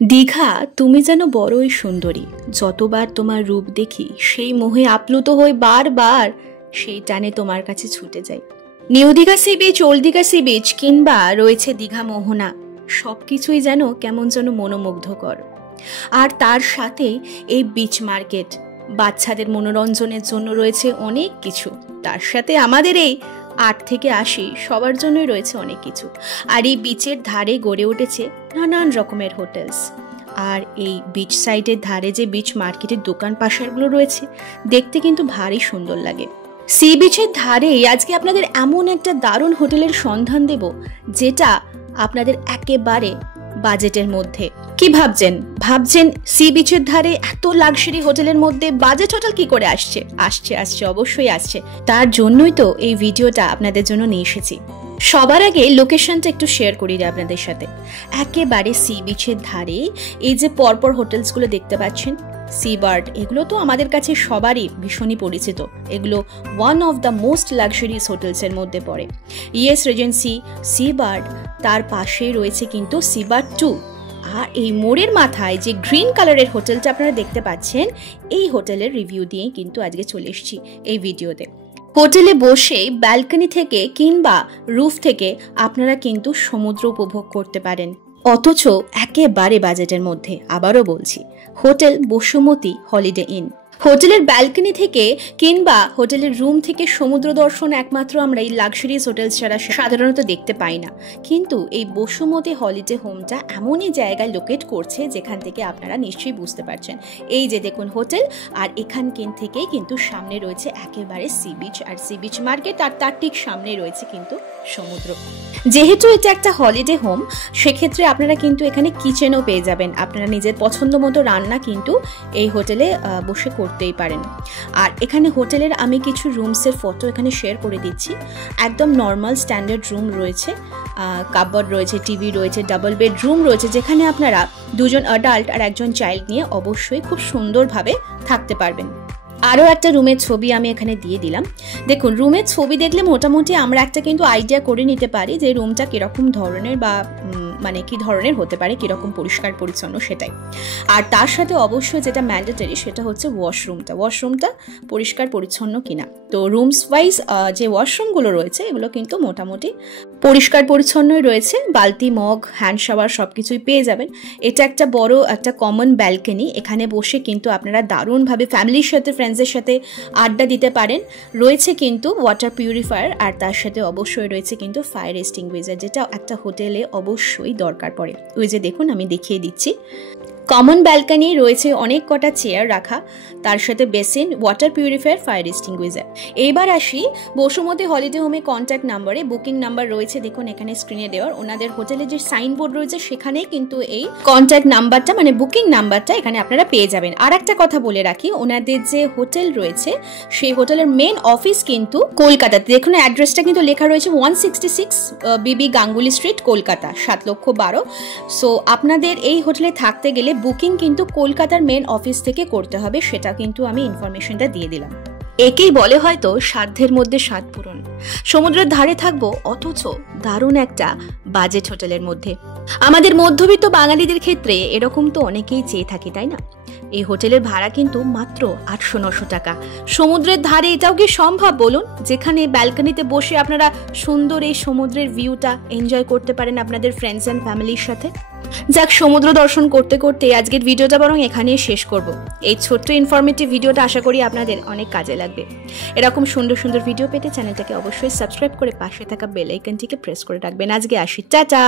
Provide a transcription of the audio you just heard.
দীঘা তুমি যেন বড়ই সুন্দরী, যতবার তোমার রূপ দেখি সেই মোহে আপ্লুত হয়ে বারবার সেই টানে তোমার কাছে ছুটে যাই। New Digha sea beach, old Digha sea beach কিংবা রয়েছে দীঘা মোহনা, সবকিছুই যেন কেমন যেন মনোমুগ্ধকর। আর তার সাথে এই বিচ মার্কেট, বাচ্চাদের মনোরঞ্জনের জন্য রয়েছে অনেক কিছু। তার সাথে আমাদের এই 8 থেকে 80 সবার জন্যই রয়েছে অনেক কিছু। আর এই বিচের ধারে গড়ে উঠেছে নানান রকমের হোটেলস। আর এই বিচ সাইডের ধারে যে বিচ মার্কেটের দোকান পাশারগুলো রয়েছে, দেখতে কিন্তু ভারী সুন্দর লাগে। সি বিচের ধারে আজকে আপনাদের এমন একটা দারুণ হোটেলের সন্ধান দেব, যেটা আপনাদের একেবারে বাজেটের মধ্যে। কি ভাবছেন সি বিচের ধারে এত লাক্সারি হোটেলের মধ্যে বাজেট হোটেল কি করে আসছে? আসছে অবশ্যই আসছে। তার জন্যই তো এই ভিডিওটা আপনাদের জন্য নিয়ে এসেছি। সবার আগে লোকেশনটা একটু শেয়ার করি আপনাদের সাথে। একেবারে সি বিচের ধারে এই যে পরপর হোটেলসগুলো দেখতে পাচ্ছেন, সি বার্ড, এগুলো তো আমাদের কাছে সবারই ভীষণই পরিচিত। এগুলো one of the most luxurious হোটেলসের মধ্যে পড়ে। ইয়েস রিজেন্সি, সি বার্ড, তার পাশেই রয়েছে কিন্তু সি বার্ড 2। আর এই মোড়ের মাথায় যে গ্রিন কালারের হোটেলটা আপনারা দেখতে পাচ্ছেন, এই হোটেলের রিভিউ দিয়ে কিন্তু আজকে চলে এসেছি এই ভিডিওতে। হোটেলে বসে ব্যালকনি থেকে কিংবা রুফ থেকে আপনারা কিন্তু সমুদ্র উপভোগ করতে পারেন, অথচ একেবারে বাজেটের মধ্যে। আবারও বলছি, হোটেল বসুমতী হলিডে ইন। হোটেলের ব্যালকনি থেকে কিংবা হোটেলের রুম থেকে সমুদ্র দর্শন একমাত্র আমরা এই লাক্সারিয়াস হোটেল ছাড়া সাধারণত দেখতে পাই না। কিন্তু এই বসুমতী হলিডে হোমটা এমনই জায়গায় লোকেট করছে যেখান থেকে আপনারা নিশ্চয়ই বুঝতে পারছেন। এই যে দেখুন হোটেল, আর এখান থেকেই কিন্তু সামনে রয়েছে একেবারে সি বিচ আর সি বিচ মার্কেট, আর তার ঠিক সামনে রয়েছে কিন্তু সমুদ্র। যেহেতু এটা একটা হলিডে হোম, সেক্ষেত্রে আপনারা কিন্তু এখানে কিচেনও পেয়ে যাবেন। আপনারা নিজের পছন্দ মতো রান্না কিন্তু এই হোটেলে বসে করতেই পারেন। আর এখানে হোটেলের আমি কিছু রুমসের ফটো এখানে শেয়ার করে দিচ্ছি। একদম নর্মাল স্ট্যান্ডার্ড রুম রয়েছে, কাপবোর্ড রয়েছে, টিভি রয়েছে, ডাবল বেড রুম রয়েছে, যেখানে আপনারা 2জন অ্যাডাল্ট আর 1জন চাইল্ড নিয়ে অবশ্যই খুব সুন্দরভাবে থাকতে পারবেন। আরও একটা রুমের ছবি আমি এখানে দিয়ে দিলাম। দেখুন, রুমের ছবি দেখলে মোটামুটি আমরা একটা কিন্তু আইডিয়া করে নিতে পারি যে রুমটা কীরকম ধরনের বা মানে কি ধরনের হতে পারে, কীরকম পরিষ্কার পরিচ্ছন্ন সেটাই। আর তার সাথে অবশ্যই যেটা ম্যান্ডেটরি সেটা হচ্ছে ওয়াশরুমটা পরিষ্কার পরিচ্ছন্ন কিনা। তো রুমস ওয়াইজ যে ওয়াশরুমগুলো রয়েছে এগুলো কিন্তু মোটামুটি পরিষ্কার পরিচ্ছন্নই রয়েছে। বালতি, মগ, হ্যান্ড শাওয়ার সব কিছুই পেয়ে যাবেন। এটা একটা বড় একটা কমন ব্যালকনি, এখানে বসে কিন্তু আপনারা দারুণভাবে ফ্যামিলির সাথে, ফ্রেন্ডসের সাথে আড্ডা দিতে পারেন। রয়েছে কিন্তু ওয়াটার পিউরিফায়ার, আর তার সাথে অবশ্যই রয়েছে কিন্তু ফায়ার এক্সটিংগুইজার, যেটা একটা হোটেলে অবশ্যই দরকার পড়ে। ওই যে দেখুন, আমি দেখিয়ে দিচ্ছি। কমন ব্যালকনি রয়েছে অনেক কটা চেয়ার রাখা, তার সাথে basin, water purifier, fire extinguisher. এইবার আসি বসুমতী হলিডে হোমে কন্ট্যাক্ট নাম্বারে। বুকিং নাম্বার রয়েছে দেখুন এখানে স্ক্রিনে দেওয়ার। ওনাদের হোটেলে যে সাইনবোর্ড রয়েছে সেখানেই কিন্তু এই কন্ট্যাক্ট নাম্বারটা মানে বুকিং নাম্বারটা এখানে আপনারা পেয়ে যাবেন। আর একটা কথা বলে রাখি, ওনাদের যে হোটেল রয়েছে সেই হোটেলের মেন অফিস কিন্তু কলকাতাতে। দেখুন অ্যাড্রেসটা কিন্তু লেখা রয়েছে 166 বিবি গাঙ্গুলি স্ট্রিট, কলকাতা 7,12,000। সো আপনাদের এই হোটেলে থাকতে গেলে বুকিং কিন্তু কলকাতার মেন অফিস থেকে করতে হবে, সেটা কিন্তু আমি ইনফরমেশনটা দিয়ে দিলাম। একেই বলে হয়তো সাধ্যের মধ্যে স্বাদ পূরণ। সমুদ্রের ধারে থাকবো, অথচ দারুণ একটা বাজেট হোটেলের মধ্যে। আমাদের মধ্যবিত্ত বাঙালিদের ক্ষেত্রে এরকম তো অনেকেই চেয়ে থাকি, তাই না? এই হোটেলের ভাড়া কিন্তু মাত্র 800-900 টাকা। সমুদ্রের ধারে এটাও কি সম্ভব বলুন, যেখানে ব্যালকনিতে বসে আপনারা সুন্দর এই সমুদ্রের ভিউটা এনজয় করতে পারেন আপনাদের ফ্রেন্ডস অ্যান্ড ফ্যামিলির সাথে। যাক, সমুদ্র দর্শন করতে করতে আজকের ভিডিওটা বরং এখানেই শেষ করব। এই ছোট্ট ইনফরমেটিভ ভিডিওটা আশা করি আপনাদের অনেক কাজে লাগবে। এরকম সুন্দর সুন্দর ভিডিও পেতে চ্যানেলটাকে অবশ্যই সাবস্ক্রাইব করে পাশে থাকা বেল আইকনটিকে প্রেস করে রাখবেন। আজকে আসি, টাটা।